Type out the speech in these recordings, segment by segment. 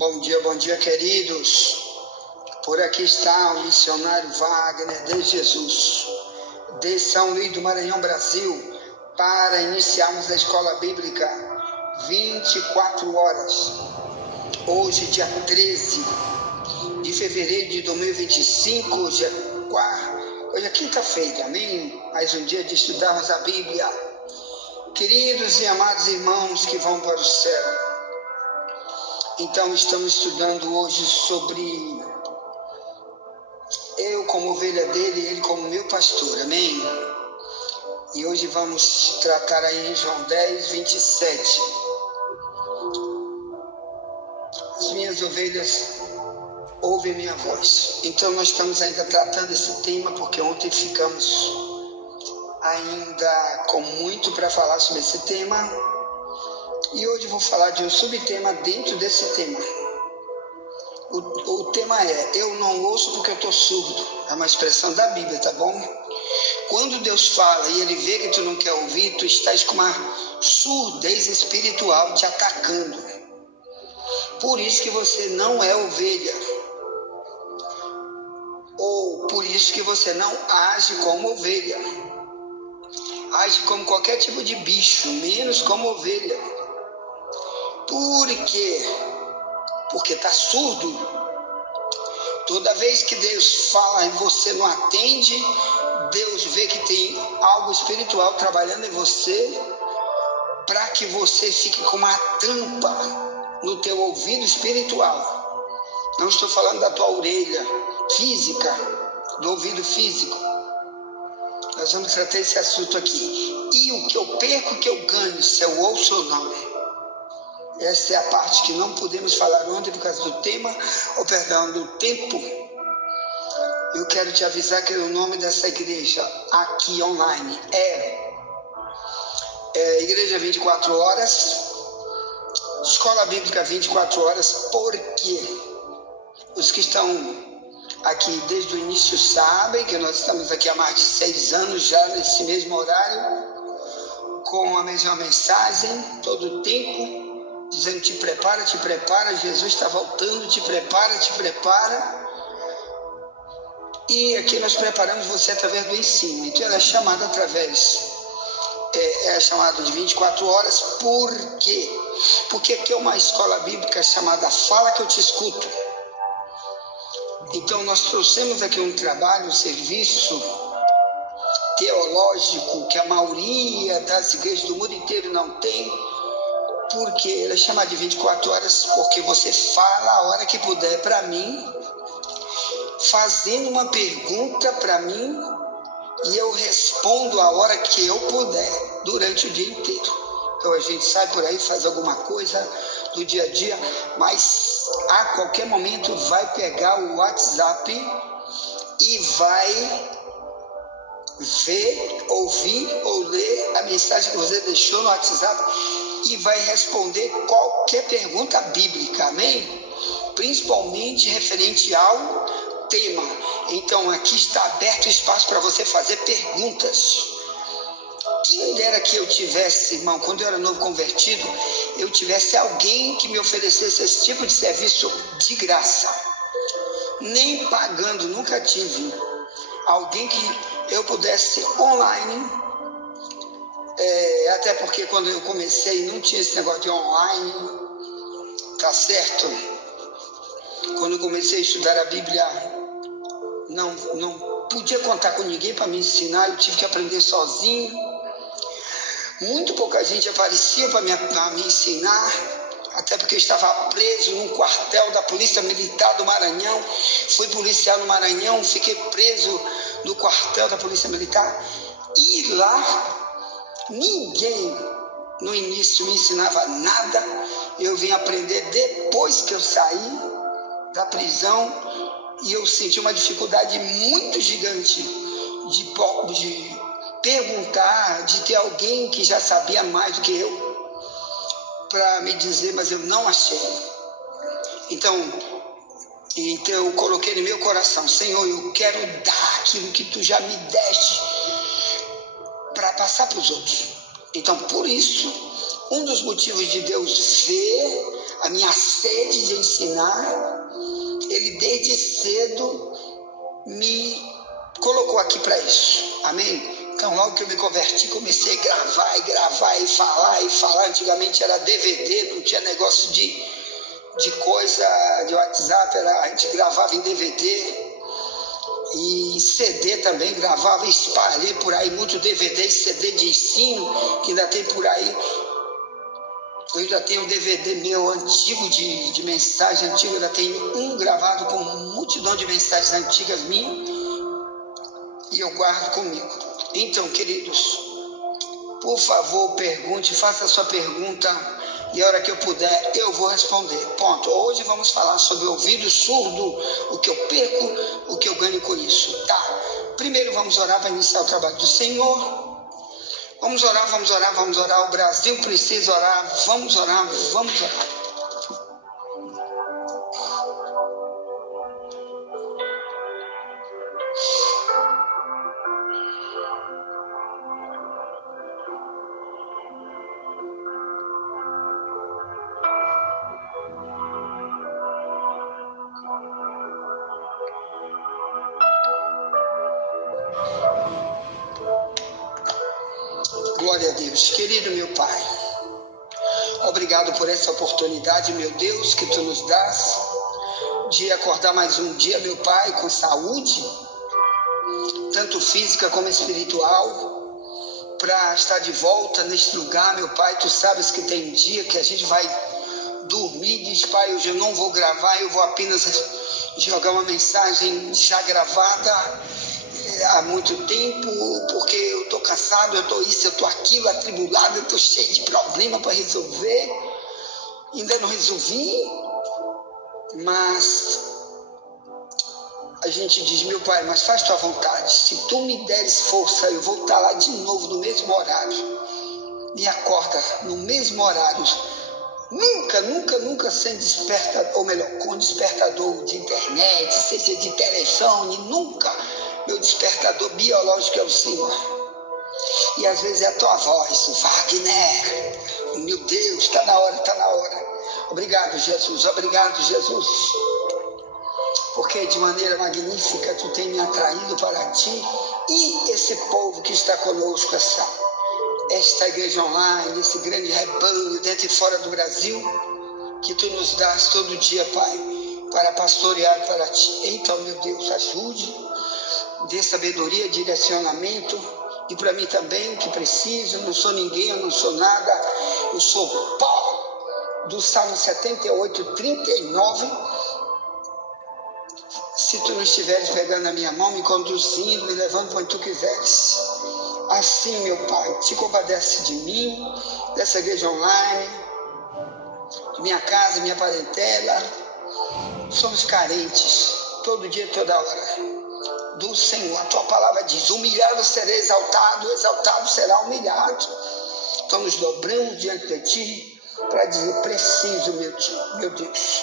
Bom dia, queridos. Por aqui está o missionário Wagner de Jesus, de São Luís do Maranhão, Brasil, para iniciarmos a escola bíblica 24 horas. Hoje, dia 13 de fevereiro de 2025, hoje é quinta-feira, amém? Mais um dia de estudarmos a Bíblia. Queridos e amados irmãos que vão para o céu, então estamos estudando hoje sobre eu como ovelha dele, ele como meu pastor, amém? E hoje vamos tratar aí em João 10, 27. As minhas ovelhas ouvem minha voz. Então nós estamos ainda tratando esse tema, porque ontem ficamos ainda com muito para falar sobre esse tema. E hoje vou falar de um subtema dentro desse tema. O tema é: eu não ouço porque eu estou surdo. É uma expressão da Bíblia, tá bom? Quando Deus fala e Ele vê que tu não quer ouvir, tu estás com uma surdez espiritual te atacando. Por isso que você não é ovelha. Ou por isso que você não age como ovelha. Age como qualquer tipo de bicho, menos como ovelha. Por quê? Porque está surdo. Toda vez que Deus fala e você não atende, Deus vê que tem algo espiritual trabalhando em você, para que você fique com uma tampa no teu ouvido espiritual. Não estou falando da tua orelha física, do ouvido físico. Nós vamos tratar esse assunto aqui. E o que eu perco, o que eu ganho, se eu ouço ou não. Essa é a parte que não podemos falar ontem por causa do tema, do tempo. Eu quero te avisar que o nome dessa igreja aqui online é Igreja 24 Horas, Escola Bíblica 24 Horas, porque os que estão aqui desde o início sabem que nós estamos aqui há mais de 6 anos já nesse mesmo horário, com a mesma mensagem, todo o tempo, dizendo: te prepara, Jesus está voltando, te prepara. E aqui nós preparamos você através do ensino. Então ela é chamada é chamada de 24 horas. Por quê? Porque aqui é uma escola bíblica chamada Fala que eu te escuto. Então nós trouxemos aqui um trabalho, um serviço teológico que a maioria das igrejas do mundo inteiro não tem. Porque ele é chamado de 24 horas, porque você fala a hora que puder para mim, fazendo uma pergunta para mim, e eu respondo a hora que eu puder, durante o dia inteiro. Então a gente sai por aí, faz alguma coisa do dia a dia, mas a qualquer momento vai pegar o WhatsApp e vai ver, ouvir ou ler a mensagem que você deixou no WhatsApp e vai responder qualquer pergunta bíblica, amém? Principalmente referente ao tema. Então aqui está aberto espaço para você fazer perguntas. Quem dera que eu tivesse, irmão, quando eu era novo convertido, eu tivesse alguém que me oferecesse esse tipo de serviço de graça, nem pagando, nunca tive alguém que eu pudesse online, até porque quando eu comecei não tinha esse negócio de online, tá certo? Quando eu comecei a estudar a Bíblia, não podia contar com ninguém para me ensinar, eu tive que aprender sozinho. Muito pouca gente aparecia para me ensinar, até porque eu estava preso num quartel da Polícia Militar do Maranhão. Fui policial no Maranhão, fiquei preso no quartel da Polícia Militar. E lá, ninguém no início me ensinava nada. Eu vim aprender depois que eu saí da prisão. E eu senti uma dificuldade muito gigante de perguntar, de ter alguém que já sabia mais do que eu para me dizer, mas eu não achei. Então eu coloquei no meu coração: Senhor, eu quero dar aquilo que tu já me deste para passar para os outros. Então por isso Um dos motivos de Deus ver a minha sede de ensinar, Ele desde cedo me colocou aqui para isso. Amém? Então, logo que eu me converti, comecei a gravar e falar. Antigamente era DVD, não tinha negócio de coisa de WhatsApp, a gente gravava em DVD. E CD também, gravava e espalhei por aí muito DVD e CD de ensino, que ainda tem por aí. Eu ainda tenho um DVD meu antigo de mensagem antiga, ainda tenho um gravado com multidão de mensagens antigas minhas, e eu guardo comigo. Então, queridos, por favor, pergunte, faça a sua pergunta, e a hora que eu puder, eu vou responder. Ponto. Hoje vamos falar sobre ouvido surdo, o que eu perco, o que eu ganho com isso. Tá. Primeiro vamos orar para iniciar o trabalho do Senhor. Vamos orar. O Brasil precisa orar. Vamos orar. Glória a Deus. Querido meu Pai, obrigado por essa oportunidade, meu Deus, que Tu nos dás de acordar mais um dia, meu Pai, com saúde, tanto física como espiritual, para estar de volta neste lugar, meu Pai. Tu sabes que tem dia que a gente vai dormir, diz, Pai, hoje eu não vou gravar, eu vou apenas jogar uma mensagem já gravada há muito tempo, porque eu estou cansado, eu estou isso, eu estou aquilo, atribulado, eu estou cheio de problema para resolver, ainda não resolvi, mas a gente diz, meu Pai, mas faz tua vontade, se tu me deres força, eu vou estar lá de novo no mesmo horário, me acorda no mesmo horário, nunca sem despertador, ou melhor, com despertador de internet, seja de telefone, nunca. Meu despertador biológico é o Senhor. E às vezes é a tua voz, o Wagner. Meu Deus, está na hora. Obrigado, Jesus. Porque de maneira magnífica tu tem me atraído para ti e esse povo que está conosco, esta igreja online, esse grande rebanho dentro e fora do Brasil, que tu nos dás todo dia, Pai, para pastorear para ti. Então, meu Deus, ajude, dê sabedoria, direcionamento, e para mim também, que preciso, eu não sou ninguém, eu não sou nada, eu sou pó, do Salmo 78, 39, se tu não estiveres pegando a minha mão, me conduzindo, me levando para onde tu quiseres. Assim, meu Pai, te compadece de mim, dessa igreja online, de minha casa, minha parentela. Somos carentes, todo dia, toda hora, do Senhor. A tua palavra diz, humilhado será exaltado, exaltado será humilhado. Então nos dobramos diante de ti para dizer, preciso, meu Deus,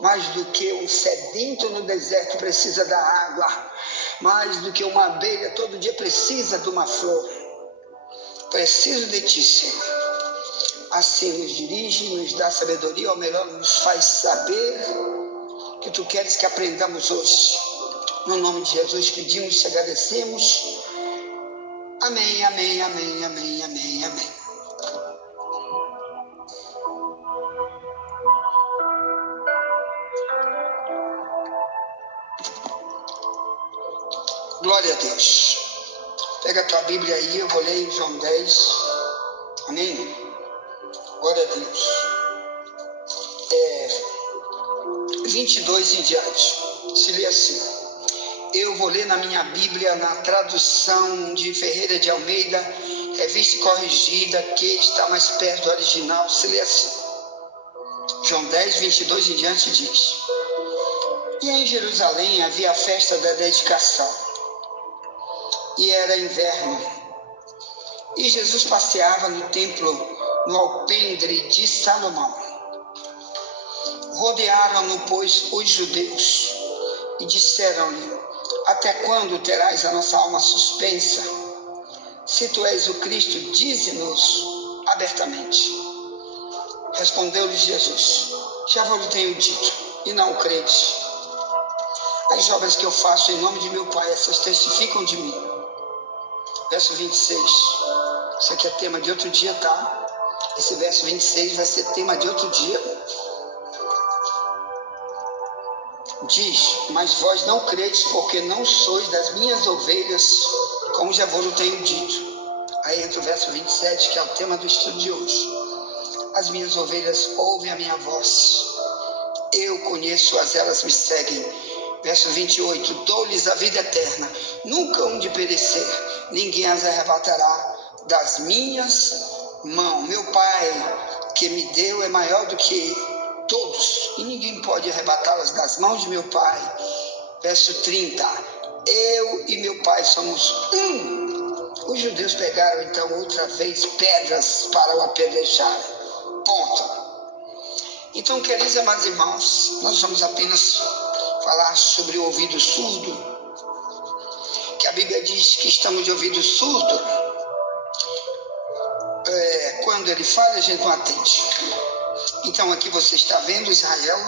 mais do que um sedento no deserto precisa da água, mais do que uma abelha todo dia precisa de uma flor. Preciso de ti, Senhor. Assim nos dirige, nos dá sabedoria, ou melhor, nos faz saber que tu queres que aprendamos hoje. No nome de Jesus pedimos, te agradecemos. Amém. Glória a Deus. Pega a tua Bíblia aí, eu vou ler em João 10. Amém? Glória a Deus. 22 em diante. Se lê assim. Eu vou ler na minha Bíblia, na tradução de Ferreira de Almeida, revista corrigida, que está mais perto do original. Se lê assim. João 10, 22 em diante diz. E em Jerusalém havia a festa da dedicação. E era inverno. E Jesus passeava no templo, no alpendre de Salomão. Rodearam-no, pois, os judeus, e disseram-lhe, até quando terás a nossa alma suspensa? Se tu és o Cristo, dize-nos abertamente. Respondeu-lhe Jesus: já vos tenho dito, e não credes. As obras que eu faço em nome de meu Pai, essas testificam de mim. Verso 26. Isso aqui é tema de outro dia, tá? Esse verso 26 vai ser tema de outro dia. Diz: mas vós não credes, porque não sois das minhas ovelhas, como já vos tenho dito. Aí entra o verso 27, que é o tema do estudo de hoje. As minhas ovelhas ouvem a minha voz. Eu conheço-as, elas me seguem. Verso 28, dou-lhes a vida eterna, nunca hão de perecer, ninguém as arrebatará das minhas mãos. Meu Pai que me deu é maior do que todos, e ninguém pode arrebatá-las das mãos de meu Pai. Verso 30, eu e meu Pai somos um. Os judeus pegaram então outra vez pedras para o apedrejar. Ponto. Então, queridos amados irmãos, nós vamos apenas falar sobre o ouvido surdo, que a Bíblia diz que estamos de ouvido surdo. Quando ele fala, a gente não atende. Então aqui você está vendo Israel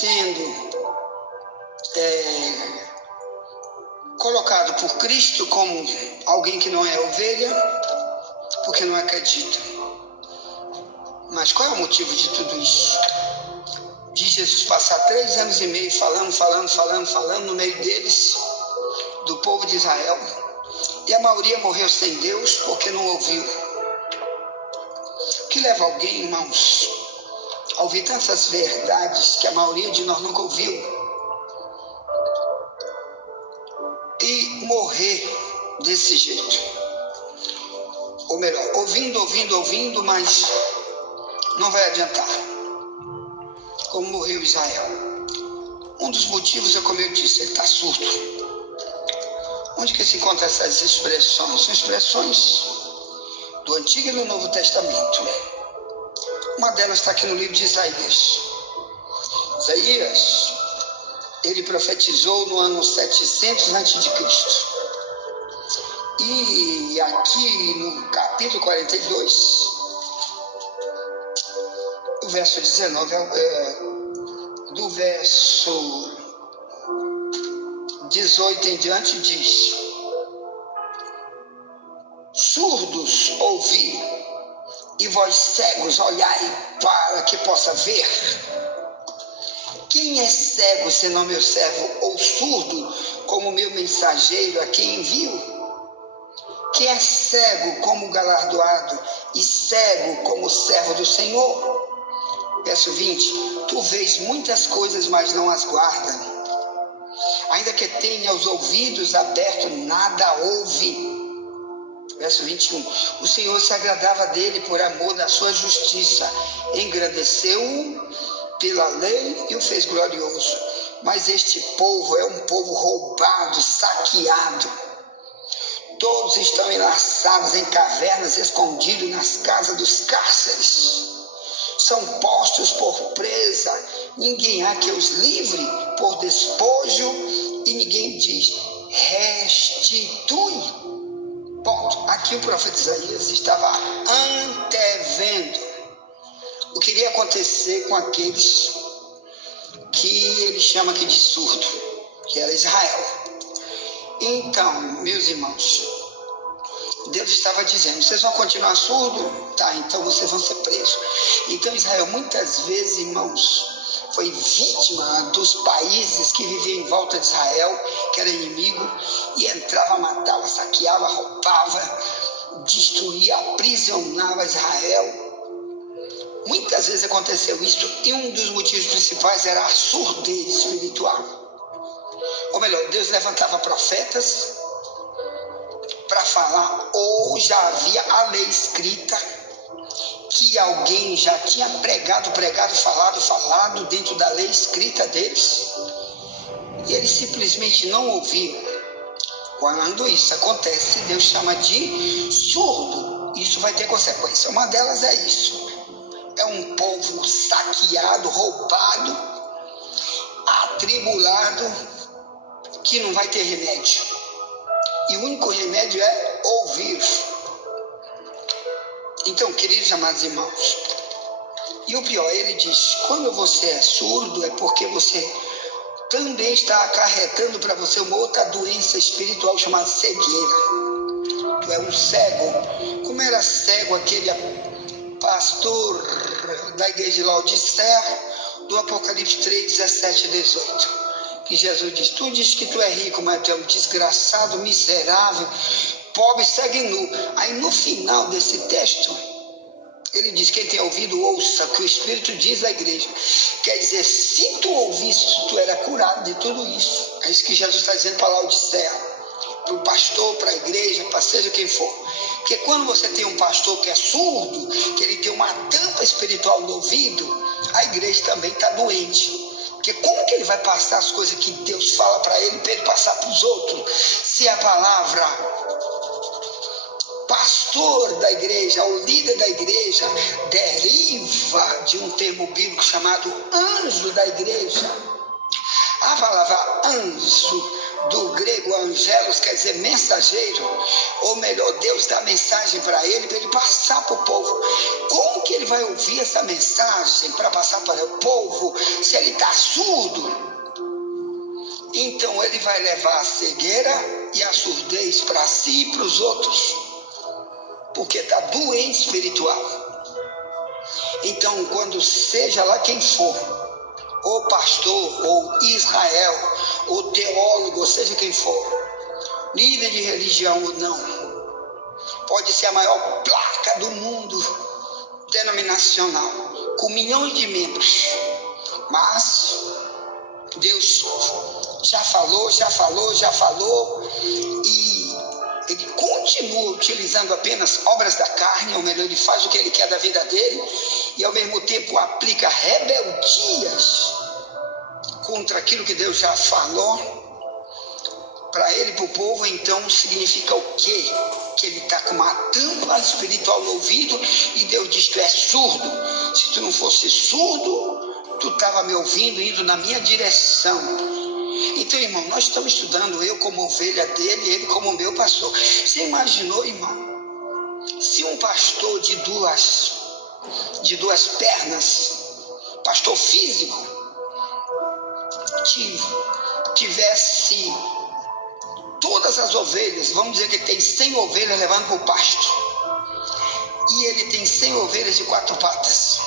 sendo colocado por Cristo como alguém que não é ovelha, porque não acredita. Mas qual é o motivo de tudo isso? De Jesus passar 3 anos e meio falando no meio deles, do povo de Israel, e a maioria morreu sem Deus porque não ouviu. O que leva alguém, irmãos, a ouvir tantas verdades que a maioria de nós nunca ouviu e morrer desse jeito? Ou melhor, ouvindo, mas não vai adiantar, como morreu Israel. Um dos motivos é, como eu disse, ele está surdo. Onde que se encontra essas expressões? São expressões do Antigo e do Novo Testamento. Uma delas está aqui no livro de Isaías. Isaías, ele profetizou no ano 700 a.C. E aqui no capítulo 42, o verso 19, do verso 18 em diante, diz: surdos ouvi, e vós cegos olhai para que possa ver. Quem é cego senão meu servo, ou surdo como meu mensageiro a quem envio? Quem é cego como galardoado e cego como servo do Senhor? Verso 20, tu vês muitas coisas, mas não as guarda. Ainda que tenha os ouvidos abertos, nada ouve. Verso 21, o Senhor se agradava dele por amor da sua justiça, engrandeceu-o pela lei e o fez glorioso. Mas este povo é um povo roubado, saqueado. Todos estão enlaçados em cavernas, escondidos nas casas dos cárceres. São postos por presa, ninguém há que os livre, por despojo, e ninguém diz, restitui. Ponto. Aqui o profeta Isaías estava antevendo o que iria acontecer com aqueles que ele chama aqui de surdo, que era Israel. Então, meus irmãos, Deus estava dizendo, vocês vão continuar surdo? Tá, então vocês vão ser presos. Então Israel muitas vezes, irmãos, foi vítima dos países que viviam em volta de Israel, que era inimigo, e entrava, matava, saqueava, roubava, destruía, aprisionava Israel. Muitas vezes aconteceu isso, e um dos motivos principais era a surdez espiritual. Ou melhor, Deus levantava profetas para falar, ou já havia a lei escrita, que alguém já tinha pregado, falado dentro da lei escrita deles, e eles simplesmente não ouviam. Quando isso acontece, Deus chama de surdo. Isso vai ter consequência. Uma delas é isso. É um povo saqueado, roubado, atribulado, que não vai ter remédio. E o único remédio é ouvir. Então, queridos amados irmãos, e o pior, ele diz, quando você é surdo é porque você também está acarretando para você uma outra doença espiritual chamada cegueira. Tu é um cego. Como era cego aquele pastor da igreja de Laodiceia, do Apocalipse 3, 17 e 18. Que Jesus diz, tu diz que tu é rico, mas tu é um desgraçado, miserável, pobre, cego e nu. Aí no final desse texto, ele diz, quem tem ouvido, ouça o que o Espírito diz à igreja. Quer dizer, se tu ouvisse, tu era curado de tudo isso. É isso que Jesus está dizendo para Laodiceia, para o pastor, para a igreja, para seja quem for. Porque quando você tem um pastor que é surdo, que ele tem uma tampa espiritual no ouvido, a igreja também está doente. Porque como que ele vai passar as coisas que Deus fala para ele passar para os outros, se a palavra pastor da igreja, o líder da igreja, deriva de um termo bíblico chamado anjo da igreja? A palavra anjo, do grego angelos, quer dizer mensageiro, ou melhor, Deus dá mensagem para ele passar para o povo. Como que ele vai ouvir essa mensagem para passar para o povo se ele está surdo? Então ele vai levar a cegueira e a surdez para si e para os outros, porque está doente espiritual. Então, quando seja lá quem for, ou pastor, ou Israel, ou teólogo, ou seja quem for, líder de religião ou não, pode ser a maior placa do mundo denominacional, com milhões de membros, mas Deus já falou, e ele continua utilizando apenas obras da carne, ou melhor, ele faz o que ele quer da vida dele, e ao mesmo tempo aplica rebeldias contra aquilo que Deus já falou para ele e para o povo. Então significa o quê? Que ele está com uma tampa espiritual no ouvido, e Deus diz, tu é surdo. Se tu não fosse surdo, tu estava me ouvindo, indo na minha direção. Então, irmão, nós estamos estudando, eu como ovelha dele, ele como meu pastor. Você imaginou, irmão, se um pastor de duas pernas, pastor físico, tivesse todas as ovelhas, vamos dizer que ele tem 100 ovelhas levando para o pasto, e ele tem 100 ovelhas de 4 patas,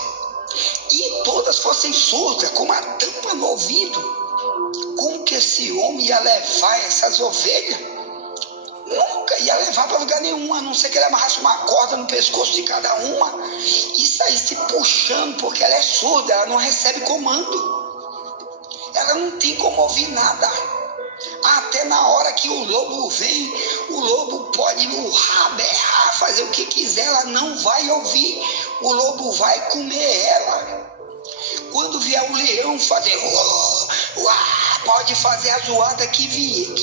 e todas fossem surdas, com uma tampa no ouvido, como que esse homem ia levar essas ovelhas? Nunca ia levar para lugar nenhum, a não ser que ele amarrasse uma corda no pescoço de cada uma e saísse puxando, porque ela é surda, ela não recebe comando, ela não tem como ouvir nada. Até na hora que o lobo vem, o lobo pode urrar, berrar, fazer o que quiser, ela não vai ouvir, o lobo vai comer ela. Quando vier o leão fazer pode fazer a zoada que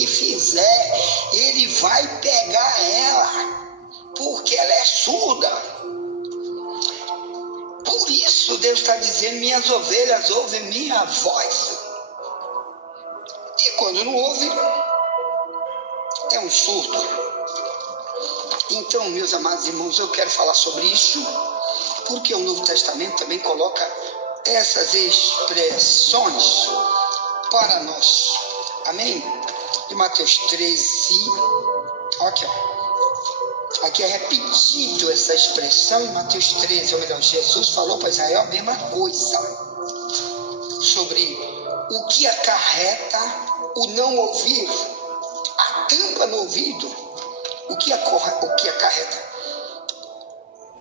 fizer, ele vai pegar ela, porque ela é surda. Por isso Deus está dizendo, minhas ovelhas ouvem minha voz, e quando não ouve, é um surdo. Então, meus amados irmãos, eu quero falar sobre isso, porque o Novo Testamento também coloca essas expressões para nós. Amém? De Mateus 13, aqui é repetido essa expressão em Mateus 13, ou melhor, Jesus falou para Israel a mesma coisa, sobre o que acarreta o não ouvir, a tampa no ouvido, o que acarreta.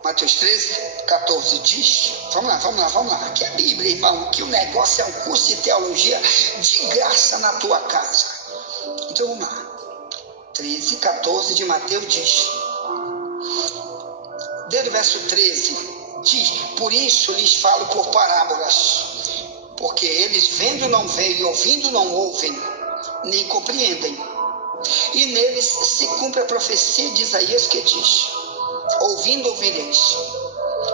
Mateus 13, 14 diz, vamos lá, aqui é a Bíblia, irmão, que o negócio é um curso de teologia de graça na tua casa. Então vamos lá, 13, 14 de Mateus diz, desde o verso 13, diz, por isso lhes falo por parábolas, porque eles vendo não veem, ouvindo não ouvem, nem compreendem. E neles se cumpre a profecia de Isaías que diz, ouvindo ouvireis,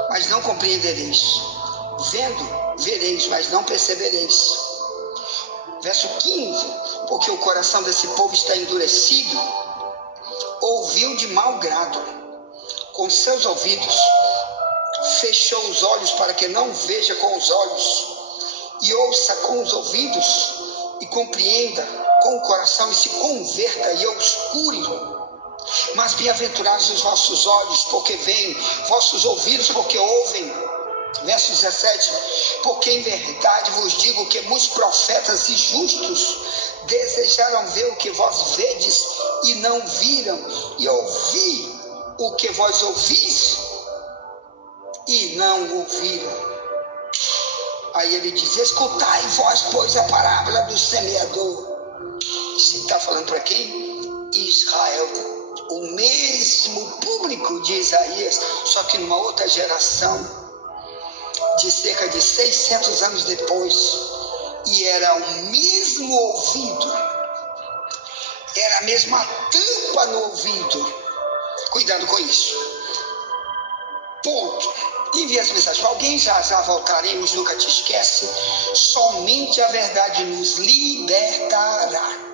mas não compreendereis, vendo vereis, mas não percebereis. Verso 15, porque o coração desse povo está endurecido, ouviu de mau grado, com seus ouvidos fechou os olhos para que não veja com os olhos, e ouça com os ouvidos, e compreenda com o coração, e se converta e os cure. Mas bem-aventurados os vossos olhos, porque veem, vossos ouvidos, porque ouvem. Verso 17, porque em verdade vos digo que muitos profetas e justos desejaram ver o que vós vedes e não viram, e ouvir o que vós ouvis e não ouviram. Aí ele diz: escutai vós, pois, a parábola do semeador. Você está falando para quem? Israel, o mesmo público de Isaías, só que numa outra geração, de cerca de 600 anos depois, e era o mesmo ouvido, era a mesma tampa no ouvido. Cuidado com isso. Ponto. Envie as mensagens para alguém, já voltaremos, nunca te esquece. Somente a verdade nos libertará.